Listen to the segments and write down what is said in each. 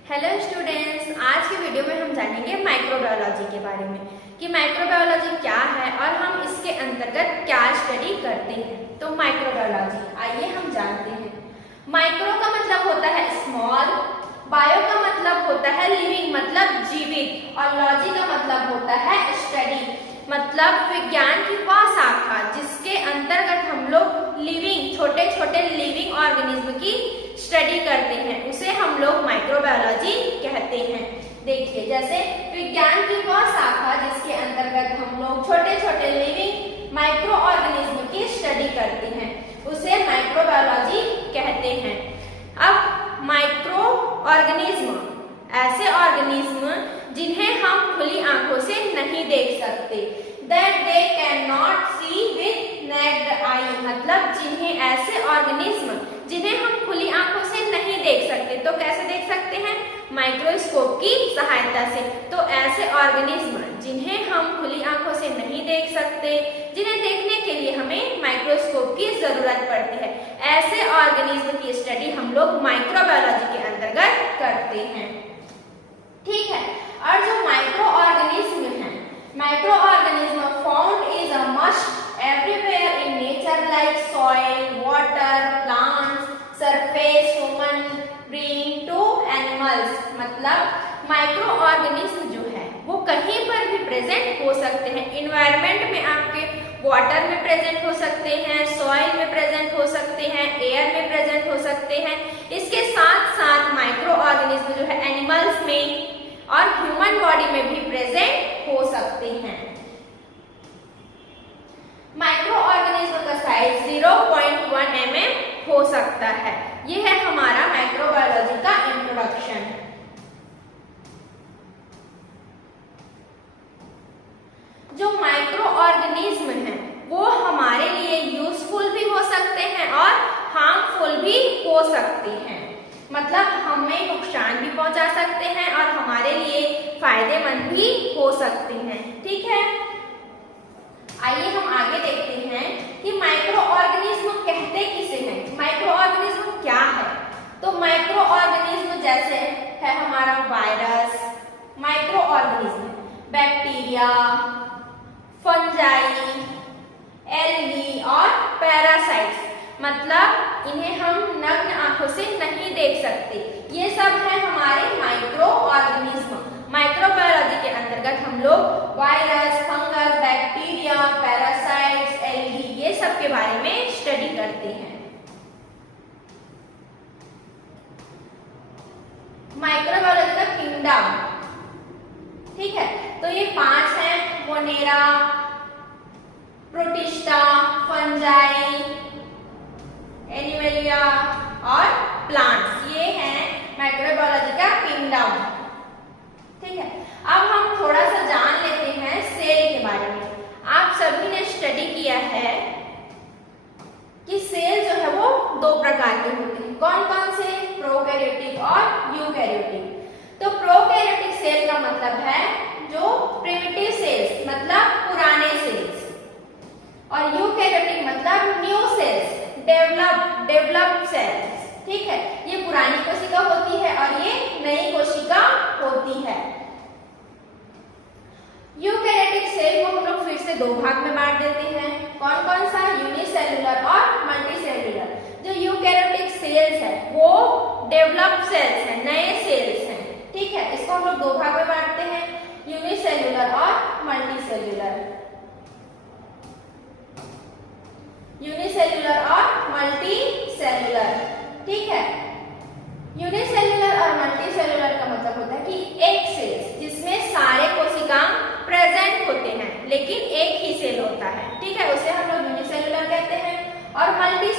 Hello students, आज के video में हम जानेंगे माइक्रोबायोलॉजी के बारे में कि माइक्रोबायोलॉजी क्या है और हम इसके अंतर्गत क्या स्टडी करते हैं। तो माइक्रोबायोलॉजी आइए हम जानते हैं। माइक्रो का मतलब होता है स्मॉल, बायो का मतलब होता है लिविंग मतलब जीवित, और लॉजी का मतलब होता है स्टडी मतलब विज्ञान की वह शाखा जिसके अंतर्गत हम लोग लिविंग छोटे छोटे लिविंग ऑर्गेनिज्म की स्टडी करते हैं, उसे हम लोग माइक्रोबायोलॉजी कहते हैं। देखिए, जैसे विज्ञान की वह शाखा जिसके अंतर्गत हम लोग छोटे छोटे लिविंग माइक्रो ऑर्गेनिज्म की स्टडी करते हैं, उसे माइक्रोबायोलॉजी कहते हैं। अब माइक्रो ऑर्गेनिज्म ऐसे ऑर्गेनिज्म जिन्हें हम खुली आंखों से नहीं देख सकते, that they can not see with naked eye, मतलब जिन्हें ऐसे ऑर्गेनिज्म जिन्हें हम खुली आंखों से नहीं देख सकते। तो कैसे देख सकते हैं? माइक्रोस्कोप की सहायता से। तो ऐसे ऑर्गेनिज्म जिन्हें हम खुली आंखों से नहीं देख सकते, जिन्हें देखने के लिए हमें माइक्रोस्कोप की जरूरत पड़ती है, ऐसे ऑर्गेनिज्म की स्टडी हम लोग माइक्रोबायोलॉजी के अंतर्गत करते हैं। ठीक है। और जो माइक्रो ऑर्गेनिज्म है, micro organism found is a must everywhere in nature like soil, water, plants, surface, human being to animals. मतलब माइक्रो ऑर्गेनिज्म जो है वो कहीं पर भी प्रेजेंट हो सकते हैं। इन्वायरमेंट में आपके वाटर में प्रेजेंट हो सकते हैं, सॉइल में प्रेजेंट हो सकते हैं, एयर में प्रेजेंट हो सकते हैं। इसके साथ साथ माइक्रो ऑर्गेनिज्म जो है एनिमल्स में और ह्यूमन बॉडी में भी प्रेजेंट हो सकते हैं। माइक्रो ऑर्गेनिज्म का साइज 0.1 mm हो सकता है। यह है हमारा माइक्रोबायोलॉजी का इंट्रोडक्शन। जो माइक्रो ऑर्गेनिज्म है वो हमारे लिए यूजफुल भी हो सकते हैं और हार्मफुल भी हो सकते हैं, मतलब हमें नुकसान भी पहुंचा सकते हैं और हमारे लिए फायदेमंद भी हो सकते हैं। ठीक है, आइए हम आगे देखते हैं कि माइक्रो ऑर्गेनिज्म कहते किसे हैं, माइक्रो ऑर्गेनिज्म क्या है। तो माइक्रो ऑर्गेनिज्म जैसे है हमारा virus, micro organism bacteria, fungi, algae और पैरासाइट्स, मतलब इन्हें हम नग्न आंखों से नहीं देख सकते। ये सब है हमारे माइक्रो ऑर्गेनिज्म। माइक्रोबायोलॉजी के अंतर्गत हम लोग virus, fungus, bacteria, parasites, algae ये सब के बारे में स्टडी करते हैं। माइक्रोबायोलॉजी का किंगडम, ठीक है, तो ये 5 हैं, मोनेरा, प्रोटिस्टा, फंजाई, एनिमलिया और प्लांट्स, ये हैं माइक्रोबायोलॉजी का किंगडम। ठीक है, अब हम थोड़ा सा जान लेते हैं सेल के बारे में। आप सभी ने स्टडी किया है कि सेल जो है वो 2 प्रकार के होते हैं। कौन कौन से? प्रोकैरियोटिक और यूकैरियोटिक। तो प्रोकैरियोटिक सेल का मतलब है जो प्रिमिटिव सेल्स मतलब पुराने सेल्स, और यूकैरियोटिक मतलब न्यू सेल्स, डेवलप्ड सेल्स। ठीक है, ये पुरानी कोशिका होती है और ये नई कोशिका होती है। यूकैरियोटिक सेल को हम लोग फिर से 2 भाग में बांट देते हैं। कौन कौन सा? यूनिसेलुलर और मल्टीसेलुलर। जो यूकैरियोटिक सेल्स है वो डेवलप्ड सेल्स हैं, नए सेल्स हैं। ठीक है, इसको हम लोग 2 भाग में बांटते हैं, यूनिसेलुलर और मल्टीसेलुलर। यूनिसेलुलर और मल्टी सेलुलर। ठीक है, यूनिसेलुलर और मल्टी सेलुलर का मतलब होता है कि एक सेल जिसमें सारे कोशिकांग प्रेजेंट होते हैं लेकिन एक ही सेल होता है। ठीक है, उसे हम लोग यूनिसेलुलर कहते हैं। और मल्टी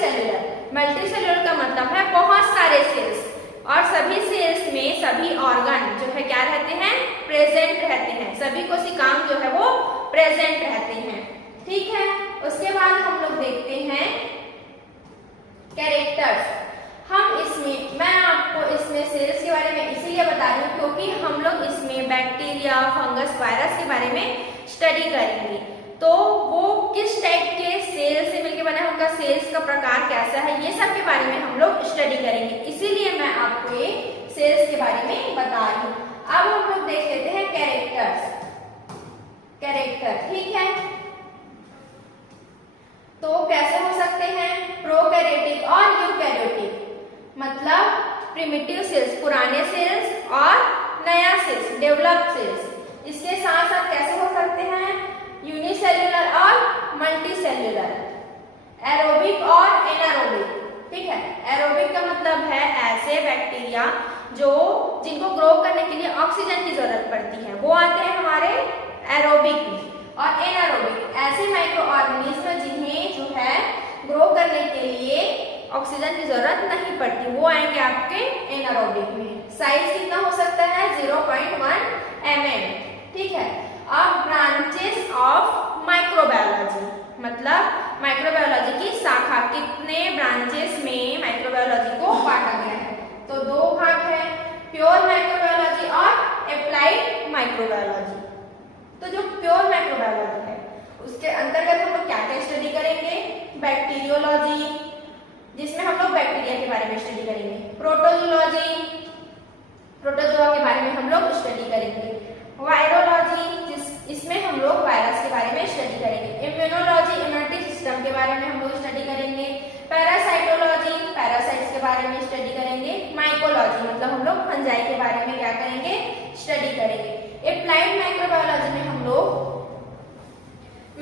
सेलुलर का मतलब है बहुत सारे सेल्स, और सभी सेल्स में सभी ऑर्गन जो है क्या रहते हैं? प्रेजेंट रहते हैं, सभी कोशिकांग जो है वो प्रेजेंट रहते हैं। ठीक है, उसके बाद हम लोग देखते हैं कैरेक्टर्स। मैं आपको इसमें सेल्स के बारे में इसीलिए बता रही हूँ क्योंकि हम लोग इसमें बैक्टीरिया, फंगस, वायरस के बारे में स्टडी करेंगे। तो वो किस टाइप के सेल से मिलकर बना है, उनका सेल्स का प्रकार कैसा है, ये सब के बारे में हम लोग स्टडी करेंगे। इसीलिए मैं आपको ये सेल्स के बारे में बता रही हूँ। अब हम लोग देख लेते हैं कैरेक्टर, ठीक है। तो कैसे हो सकते हैं प्रोकैरियोटिक और यूकैरियोटिक, मतलब प्रिमिटिव सेल्स पुराने सेल्स और नया सेल्स डेवलप्ड सेल्स। इसके साथ साथ कैसे हो सकते हैं यूनिसेल्युलर और मल्टीसेल्युलर, एरोबिक और एनारोबिक, ठीक है। एरोबिक का मतलब है ऐसे बैक्टीरिया जिनको ग्रो करने के लिए ऑक्सीजन की जरूरत पड़ती है, वो आते हैं हमारे एरोबिक में। और एनारोबिक ऐसे माइक्रो ऑर्गेनिज्म जिन्हें जो है ग्रो करने के लिए ऑक्सीजन की जरूरत नहीं पड़ती, वो आएंगे आपके एनारोबिक में। साइज कितना हो सकता है 0.1 mm, ठीक है। अब ब्रांचेस ऑफ माइक्रोबायोलॉजी, मतलब माइक्रोबायोलॉजी की शाखा, कितने ब्रांचेस में माइक्रोबायोलॉजी को बांटा गया है? तो दो भाग है, प्योर माइक्रोबायोलॉजी और एप्लाइड माइक्रोबायोलॉजी। तो जो प्योर माइक्रोबायोलॉजी है उसके अंतर्गत हम लोग क्या क्या स्टडी करेंगे? बैक्टीरियोलॉजी, जिसमें हम लोग बैक्टीरिया के बारे में स्टडी करेंगे। प्रोटोजोलॉजी, प्रोटोजोआ के बारे में हम लोग स्टडी करेंगे। वायरोलॉजी, इसमें हम लोग वायरस के बारे में स्टडी करेंगे। इम्यूनोलॉजी, इम्यूनिटी सिस्टम के बारे में हम लोग स्टडी करेंगे। पैरासाइटोलॉजी, पैरासाइट्स के बारे में स्टडी करेंगे। माइकोलॉजी, मतलब हम लोग फंजाई के बारे में क्या करेंगे? स्टडी करेंगे। एप्लाइड माइक्रोबायोलॉजी में हम लोग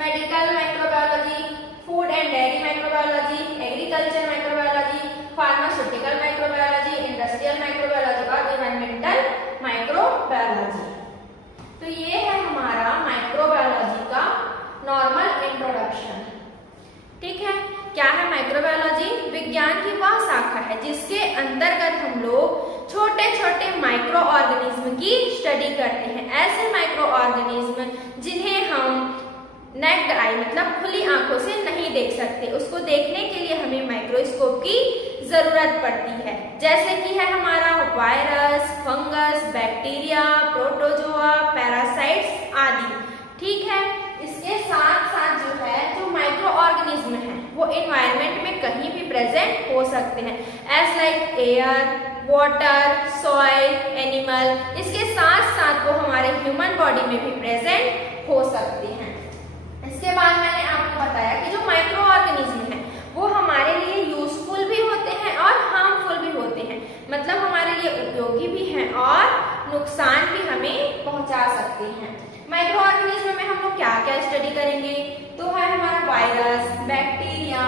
medical microbiology, food and dairy microbiology, agriculture microbiology, pharmaceutical microbiology, industrial microbiology और इन्वायरमेंटल माइक्रोबायोलॉजी। तो ये है हमारा माइक्रोबायोलॉजी का नॉर्मल इंट्रोडक्शन, ठीक है। क्या है माइक्रोबायोलॉजी? विज्ञान की वह शाखा है जिसके अंतर्गत हम लोग छोटे छोटे माइक्रो ऑर्गेनिज्म की स्टडी करते हैं। ऐसे माइक्रो ऑर्गेनिज्म जिन्हें हम नेक्ड आई, मतलब खुली आंखों से नहीं देख सकते, उसको देखने के लिए हमें माइक्रोस्कोप की जरूरत पड़ती है। जैसे कि है हमारा virus, fungus, bacteria, protozoa, parasites आदि, ठीक है। इसके साथ साथ जो माइक्रो ऑर्गेनिज्म है वो एनवायरनमेंट में कहीं भी प्रेजेंट हो सकते हैं, as like air, water, soil, animal. इसके साथ साथ वो हमारे ह्यूमन बॉडी में भी प्रेजेंट हो सकते हैं। इसके बाद मैंने आपको बताया कि जो माइक्रो ऑर्गेनिज्म है वो हमारे लिए यूजफुल भी होते हैं और हार्मफुल भी होते हैं, मतलब हमारे लिए उपयोगी भी हैं और नुकसान भी हमें पहुंचा सकते हैं। माइक्रो ऑर्गेनिज्म में हम लोग क्या क्या स्टडी करेंगे? तो है हमारा वायरस, बैक्टीरिया,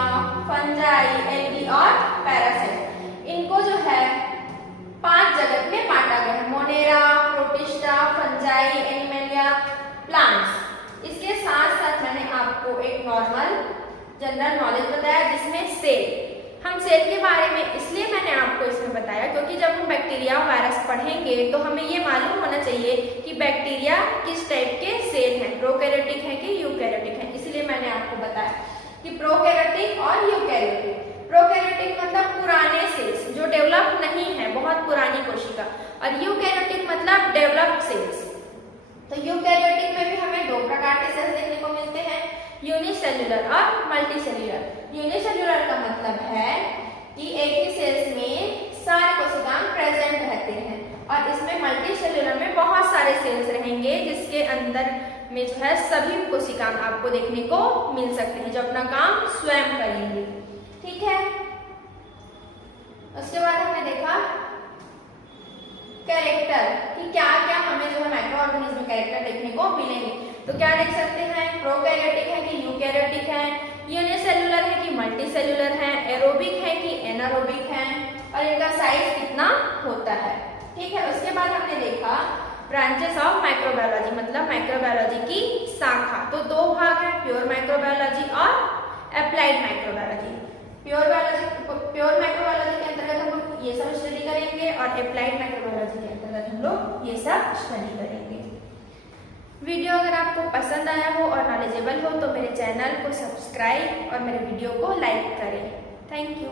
फंजाई, एल्गी और पैरासाइट। इनको जो है 5 जगत में बांटा गया है: Monera, protista, fungi, Animalia, plants. इसके साथ साथ मैंने आपको एक नॉर्मल जनरल नॉलेज बताया जिसमें सेल, हम सेल के बारे में इसलिए मैंने आपको इसमें बताया क्योंकि जब हम बैक्टीरिया वायरस पढ़ेंगे तो हमें ये मालूम होना चाहिए कि बैक्टीरिया किस टाइप के सेल हैं, प्रोकैरियोटिक है कि यूकैरियोटिक है। इसलिए मैंने आपको बताया कि प्रोकैरियोटिक और यूकैरियोटिक। प्रोकैरियोटिक मतलब पुराने सेल्स जो डेवलप नहीं है, बहुत पुरानी कोशिका, और यूकैरियोटिक मतलब डेवलप्ड सेल्स। तो यूकैरियोटिक में भी हमें 2 प्रकार के सेल्स देखने को मिलते हैं, यूनिसेल्युलर और मल्टीसेल्युलर। यूनिसेल्युलर का मतलब है कि एक ही सेल्स में सारे कोशिकाएं प्रेजेंट रहते हैं, और इसमें मल्टीसेल्युलर में बहुत सारे सेल्स रहेंगे जिसके अंदर में जो है सभी कोशिकाएं आपको देखने को मिल सकते हैं जो अपना काम स्वयं करेंगे, ठीक है। उसके बाद हमने देखा कैरेक्टर कि क्या क्या हमें जो है माइक्रो ऑर्गेनिज्म कैरेक्टर देखने को मिलेंगे। तो क्या देख सकते हैं? प्रोकैरियोटिक है कि यूकैरियोटिक है, यूनिसेल्युलर है कि मल्टीसेल्युलर है, एरोबिक है कि एनारोबिक है, और इनका साइज कितना होता है, ठीक है। उसके बाद हमने देखा ब्रांचेस ऑफ माइक्रोबायोलॉजी, मतलब माइक्रोबायोलॉजी की शाखा। तो 2 भाग है, प्योर माइक्रोबायोलॉजी और एप्लाइड माइक्रोबायोलॉजी। प्योर माइक्रोबायोलॉजी के अंतर्गत हम लोग ये सब स्टडी करेंगे और एप्लाइड माइक्रोबायोलॉजी के अंतर्गत हम लोग ये सब स्टडी करेंगे। वीडियो अगर आपको पसंद आया हो और नॉलेजेबल हो तो मेरे चैनल को सब्सक्राइब और मेरे वीडियो को लाइक करें। Thank you.